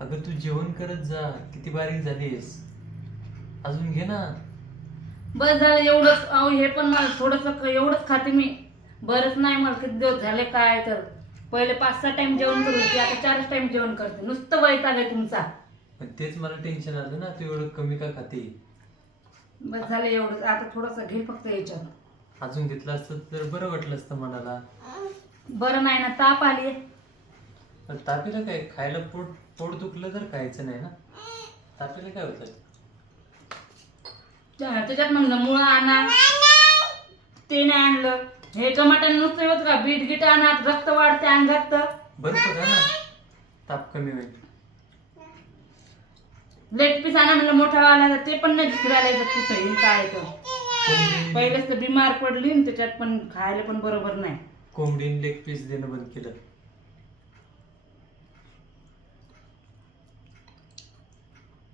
अगं तू जेवण करत जा किती बारीक झालीस अजून घे ना. बस झालं एवढंच. अहो हे पण मला थोडस एवढंच खाते मी. बरंच नाही मला किती दिवस झाले काय तर. पहिले पाच सहा टाइम जेवण करत होती आता चारच टाइम जेवण करते. नुसतं वैताग आहे तुमचा. पण तेच मला टेन्शन आलं ना तू एवढं कमी का खाते? बस झालं एवढंच. आता थोडंसं घे फक्त याच्यात. अजून घेतलं असतं तर बरं वाटलं असतं मनाला. बरं नाही ना ताप आली पण तापीला काय खायला पोट पोट दुखलं तर खायचं नाही ना? तापीला काय होतं? त्याच्यात म्हणलं मुळं आणा. ते नाही आणलं. हे टमाटर नुसतं होत का? बीट गिट आणा रक्त वाढते अंगात. तर बरं बघा ना? ताप कमी होईल. लेट पीस आणा म्हणलं मोठा वाला. ते पण नाही फिरायला येत कुठं? काय तर? कोंबडी पहिलेच तर बिमार पडली आणि त्याच्यात पण खायला पण बरोबर नाही. कोंबडीन लेग पीस देणं बंद केलं.